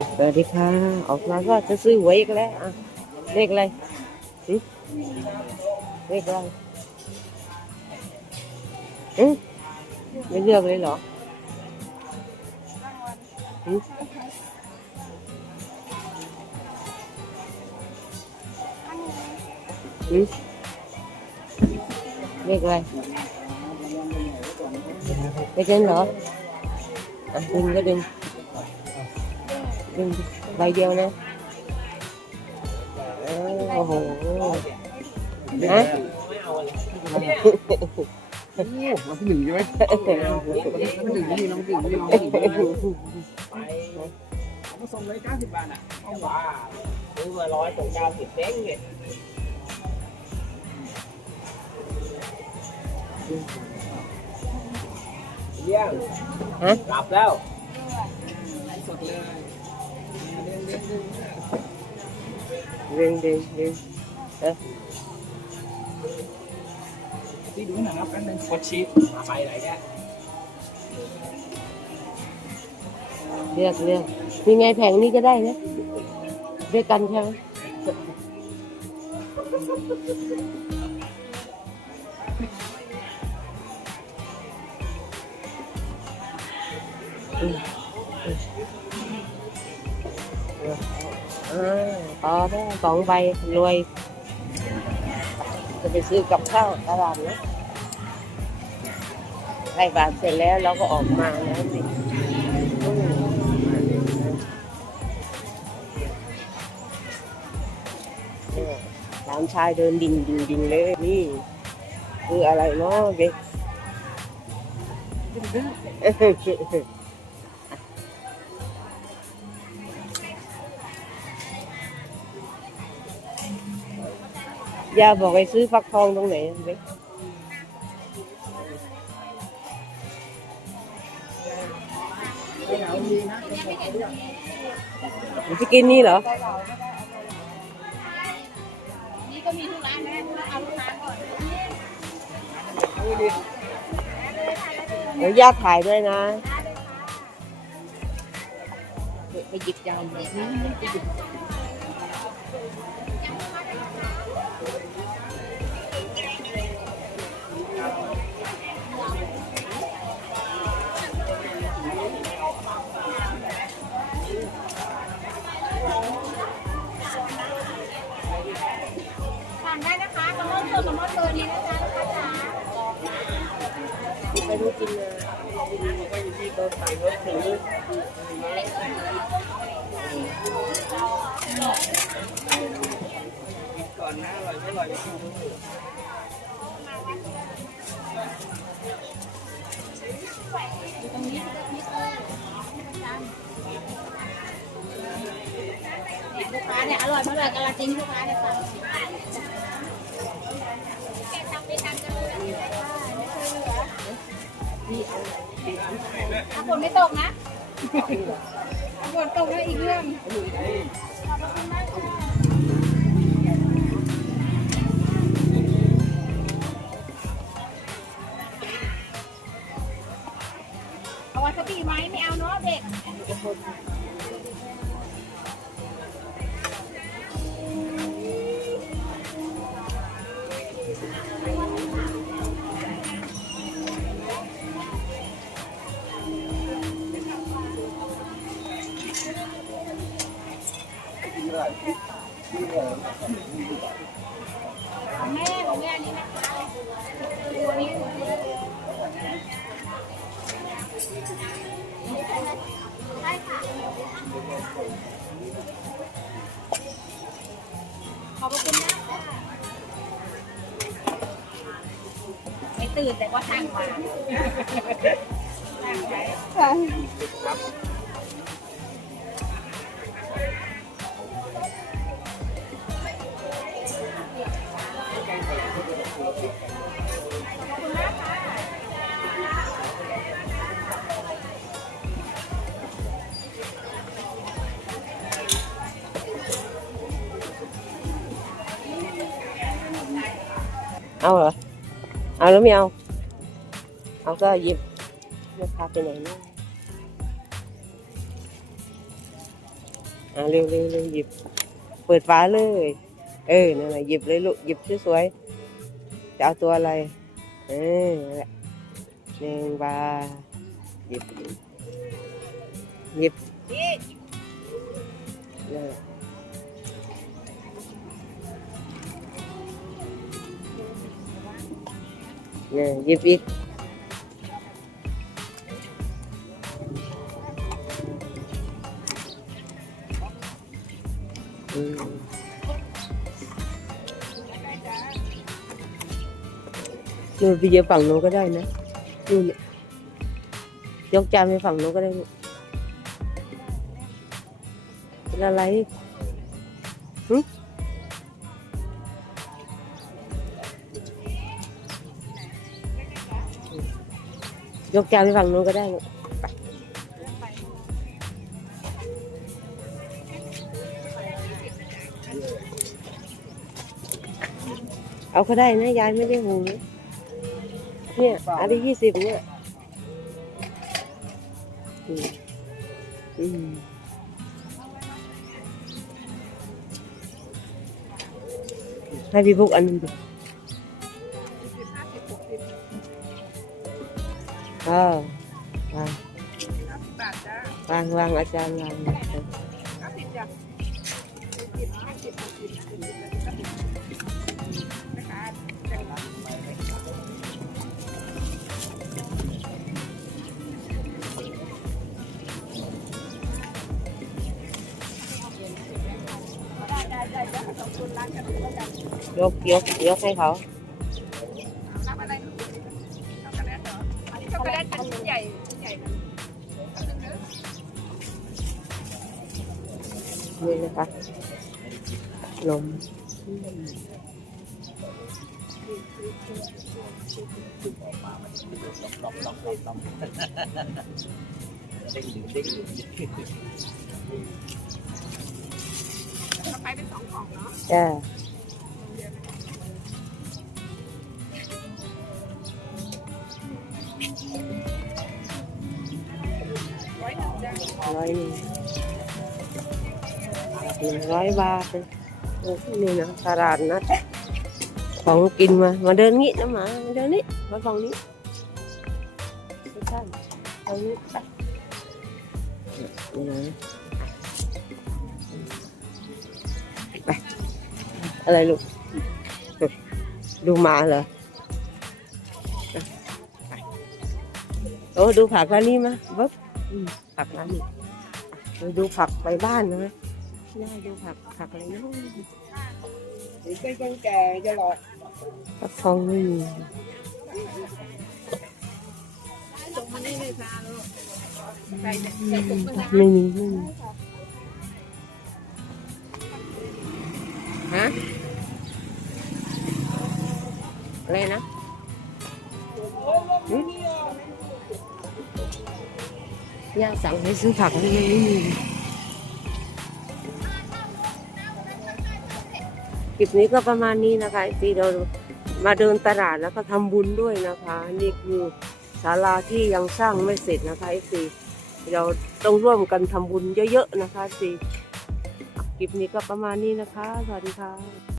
สวัสดีค่ะออกมาก็จะซื้อหวยอีกแล้วอะเลขอะไรเลขอะไรหึไม่เลือกเลยเหรอหึหึเลขอะไรเลขนั้นเหรออะดึงก็ดึง ดึงใบเดียวนะเออโอ้โหฮะมาที่หนึ่งใช่ไหมมาที่หนึ่ ดึงดึงดึงที่ดูหนังครับกันหนึ่งกดชีสมาไปไหนเนี่ยเลือกเลือกมีไงแผงนี้ก็ได้นะด้วยกันใช่ไหมอืมอืมอ่า ต่อได้สองใบรวย จะไปซื้อกับข้าวตลาดนะใส่บาทเสร็จแล้วเราก็ออกมาแล้วสิอืมเนี่ยหลานชายเดินดิ่งดิ่งดิ่งเลยนี่ คืออะไรเนาะเด็ก ย่าบอกให้ซื้อฟักทองตรงไหนเด็กจะกินนี่เหรอ นี่ก็มีทุกร้านนะเอาลูกค้าก่อนเดี๋ยวย่าถ่ายด้วยนะ ไปหยิบจานเลยไปหยิบ กินเลยที่เขาใส่รถถึงก่อนนะอร่อยไม่อร่อยไม่รู้ลูกค้าเนี่ยอร่อยมากเลยกระจิ้งลูกค้าเนี่ยสั่ง ถ้าฝนไม่ตกนะถ้าฝนตกแล้วอีกเรื่องเอาวาซาบิไหมไม่เอาเนาะเด็ก ของแม่ของแม่อันนี้นะคะตัวนี้ใช่ค่ะขอบคุณมากค่ะไม่ตื่นแต่ก็ตั้งมา เอาเหรอ เอาแล้วไม่เอา เอาก็หยิบจะพาไปไหนเนี่ยอ่าเร็วเร็วเร็วหยิบ เปิดฝาเลย เออ นั่นแหละหยิบเลยลูก หยิบสวยๆ จะเอาตัวอะไร เออนั่นแหละหนึ่งบาหยิบ หยิบนั่นแหละ เนี่ยยิบอีกอืมนู่นไปเยอะฝั่งโน้นก็ได้นะนู่นยกจานไปฝั่งโน้นก็ได้ลูกเป็นอะไรหึ ยกจานไปฝั่งโน้นก็ได้ลูกไปเอาก็ได้นะยายไม่ได้หูเนี่ยอันที่ยี่สิบเนี่ยอืมอืมให้พี่บุ๊กอันหนึงดิ อ่าวางวางวางอาจารย์วาง ยกยกยกให้เขา ช็อกโกแลตอันชิ้นใหญ่ชิ้นใหญ่นะนี่นะคะนมเด้งดึงเด้งดึงเอาไปเป็นสองกล่องเนาะจ้า ร้อยหนึ่งหนึ่งร้อยบาทเลยโอ้นี่นะตลาดนัดของกินมา มาเดินงี้นะหมา มาเดินนี่มาฝั่งนี้ไม่ใช่ตรงนี้ไปไป อะไรลูก ดูมาเหรอโอ้ดูผักร้านนี้มาบ๊บอืม ผักร้นนี้ไปดูผักไปบ้านนะได้ดูผักผักอะไรเนาะเป็นคนแก่จะหลอกผักทองนี่ไม่มีไม่มีฮะอะไรนะ ย่าสั่งให้ซื้อผักนี่มันไม่มีคลิปนี้ก็ประมาณนี้นะคะที่เรามาเดินตลาดแล้วก็ทำบุญด้วยนะคะ นี่คือศาลาที่ยังสร้างไม่เสร็จนะคะไอซีเราต้องร่วมกันทำบุญเยอะๆนะคะสิคลิปนี้ก็ประมาณนี้นะคะ สวัสดีค่ะ